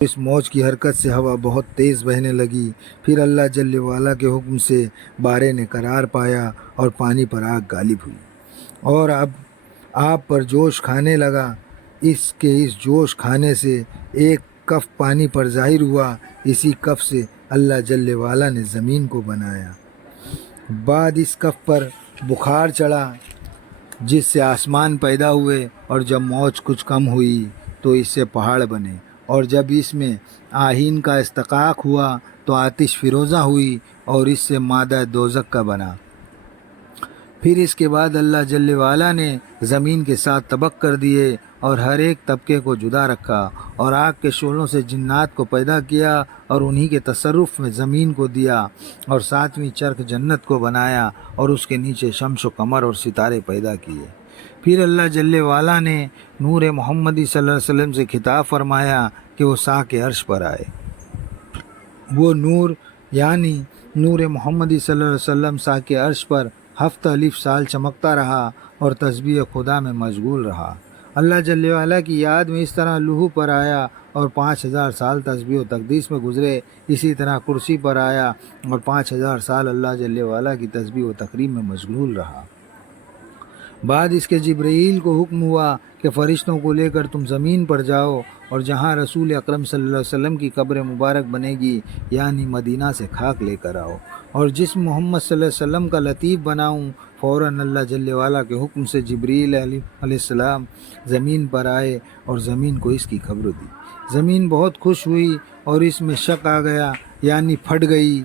اس موج کی حرکت سے ہوا بہت تیز بہنے لگی۔ پھر اللہ جل وعلا کے حکم سے بارے نے قرار پایا اور پانی پر آگ غالب ہوئی اور اب آپ پر جوش کھانے لگا۔ اس جوش کھانے سے ایک کف پانی پر ظاہر ہوا۔ اسی کف سے اللہ جل وعلا نے زمین کو بنایا۔ بعد اس کف پر بخار چڑھا جس سے آسمان پیدا ہوئے، اور جب موج کچھ کم ہوئی تو اس سے پہاڑ بنے، اور جب اس میں آہین کا استحقاق ہوا تو آتش فروزہ ہوئی اور اس سے مادہ دوزخ کا بنا۔ پھر اس کے بعد اللہ جل وعلا نے زمین کے 7 طبق کر دیے اور ہر ایک طبقے کو جدا رکھا، اور آگ کے شعلوں سے جنات کو پیدا کیا اور انہی کے تصرف میں زمین کو دیا، اور 7ویں چرخ جنت کو بنایا اور اس کے نیچے شمس و قمر اور ستارے پیدا کیے۔ پھر اللہ جل وعلا نے نور محمدی صلی اللہ علیہ وسلم سے خطاب فرمایا کہ وہ ساق عرش پر آئے۔ وہ نور یعنی نور محمدی صلی اللہ علیہ وسلم ساق عرش پر 7 سال چمکتا رہا اور تسبیح خدا میں مشغول رہا۔ اللہ جل وعلا کی یاد میں اس طرح لوح پر آیا اور 5000 سال تسبیح و تقدیس میں گزرے۔ اسی طرح کرسی پر آیا اور 5000 سال اللہ جل وعلا کی تسبیح و تکریم میں مشغول رہا۔ بعد اس کے جبرائیل کو حکم ہوا کہ فرشتوں کو لے کر تم زمین پر جاؤ اور جہاں رسول اکرم صلی اللہ علیہ وسلم کی قبر مبارک بنے گی یعنی مدینہ سے خاک لے کر آؤ، اور جسم محمد صلی اللہ علیہ وسلم کا لطیف بناؤں۔ فوراً اللہ جل وعلا کے حکم سے جبرائیل علیہ السلام زمین پر آئے اور زمین کو اس کی خبر دی۔ زمین بہت خوش ہوئی اور اس میں شق آ گیا یعنی پھٹ گئی،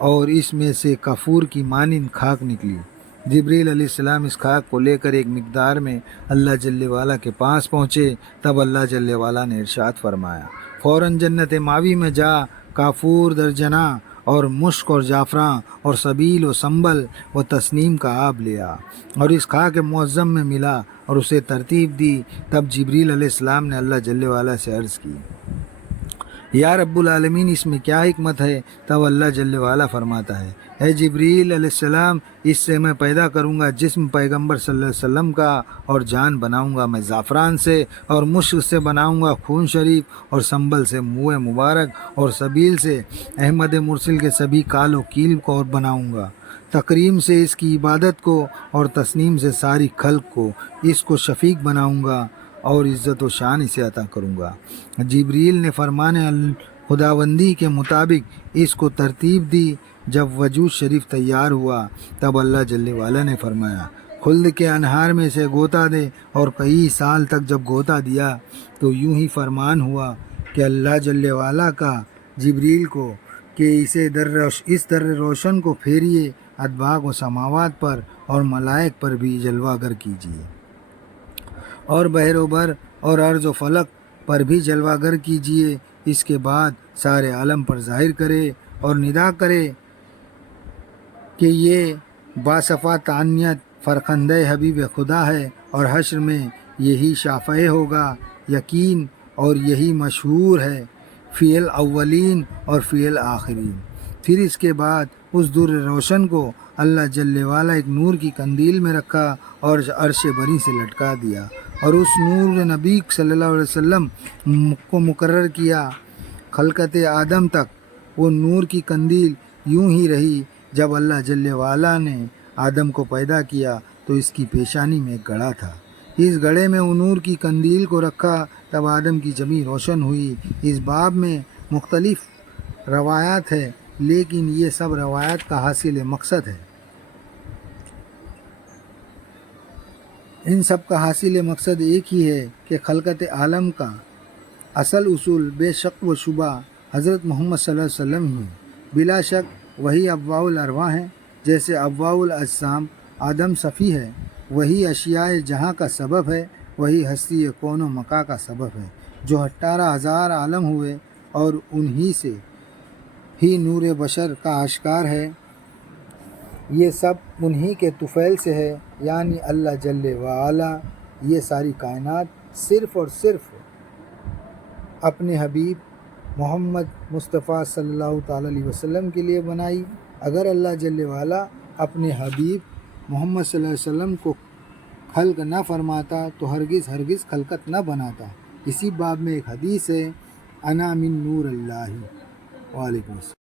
اور اس میں سے کافور کی مانند خاک نکلی۔ جبرائیل علیہ السلام اس خاک کو لے کر ایک مقدار میں اللہ جل وعلا کے پاس پہنچے، تب اللہ جل وعلا نے ارشاد فرمایا فوراً جنت ماوی میں جا، کافور درجنا اور مشک اور جعفراں اور سبیل و سنبل و تسنیم کا آب لیا، اور اس خاک معظم میں ملا اور اسے ترتیب دی۔ تب جبرائیل علیہ السلام نے اللہ جل وعلا سے عرض کی یا رب العالمین اس میں کیا حکمت ہے؟ تب اللہ جل وعلا فرماتا ہے اے جبرائیل علیہ السلام اس سے میں پیدا کروں گا جسم پیغمبر صلی اللہ علیہ وسلم کا، اور جان بناؤں گا میں زعفران سے، اور مشک سے بناؤں گا خون شریف، اور سنبل سے منہ مبارک، اور سبیل سے احمد مرسل کے سبھی کال و کیل کو اور بناؤں گا، تکریم سے اس کی عبادت کو، اور تسنیم سے ساری خلق کو اس کو شفیق بناؤں گا، اور عزت و شان اسے عطا کروں گا۔ جبرائیل نے فرمان خداوندی کے مطابق اس کو ترتیب دی۔ جب وجود شریف تیار ہوا تب اللہ جل وعلا نے فرمایا خلد کے انہار میں سے غوطہ دے، اور کئی سال تک جب غوطہ دیا تو یوں ہی فرمان ہوا کہ اللہ جل وعلا کا جبرائیل کو کہ اس در روشن کو پھیریے ادباغ و سماوات پر اور ملائک پر بھی جلوہ گر کیجیے، اور بحر و بر اور ارض و فلک پر بھی جلوہ گر کیجیے۔ اس کے بعد سارے عالم پر ظاہر کرے اور ندا کرے کہ یہ باصفا تعنیت فرخندہ حبیب خدا ہے، اور حشر میں یہی شافع ہوگا یقین، اور یہی مشہور ہے فی الاولین اور فی الآخرین۔ پھر اس کے بعد اس در روشن کو اللہ جل وعلا ایک نور کی قندیل میں رکھا اور عرش بری سے لٹکا دیا، اور اس نور نبی صلی اللہ علیہ وسلم کو مقرر کیا۔ خلقت آدم تک وہ نور کی قندیل یوں ہی رہی۔ جب اللہ جل وعلا نے آدم کو پیدا کیا تو اس کی پیشانی میں ایک گڑھا تھا، اس گڑھے میں وہ نور کی قندیل کو رکھا، تب آدم کی جبیں روشن ہوئی۔ اس باب میں مختلف روایات ہے، لیکن یہ سب روایات کا حاصل مقصد ہے۔ ان سب کا حاصل مقصد ایک ہی ہے کہ خلقت عالم کا اصل اصول بے شک و شبہ حضرت محمد صلی اللہ علیہ وسلم ہی ہیں۔ بلا شک وہی ابواء الارواح ہیں، جیسے ابواء الاجسام آدم صفی ہے، وہی اشیاء جہاں کا سبب ہے، وہی ہستی کون و مکا کا سبب ہے، جو 18,000 عالم ہوئے اور انہی سے ہی نور بشر کا آشکار ہے۔ یہ سب انہی کے طفیل سے ہے، یعنی اللہ جل وعلا یہ ساری کائنات صرف اور صرف اپنے حبیب محمد مصطفیٰ صلی اللہ تعالیٰ علیہ وسلم کے لیے بنائی۔ اگر اللہ جل وعلا اپنے حبیب محمد صلی اللہ علیہ وسلم کو خلق نہ فرماتا تو ہرگز خلقت نہ بناتا۔ اسی باب میں ایک حدیث ہے انا من نور اللہ. وعلیکم السلام.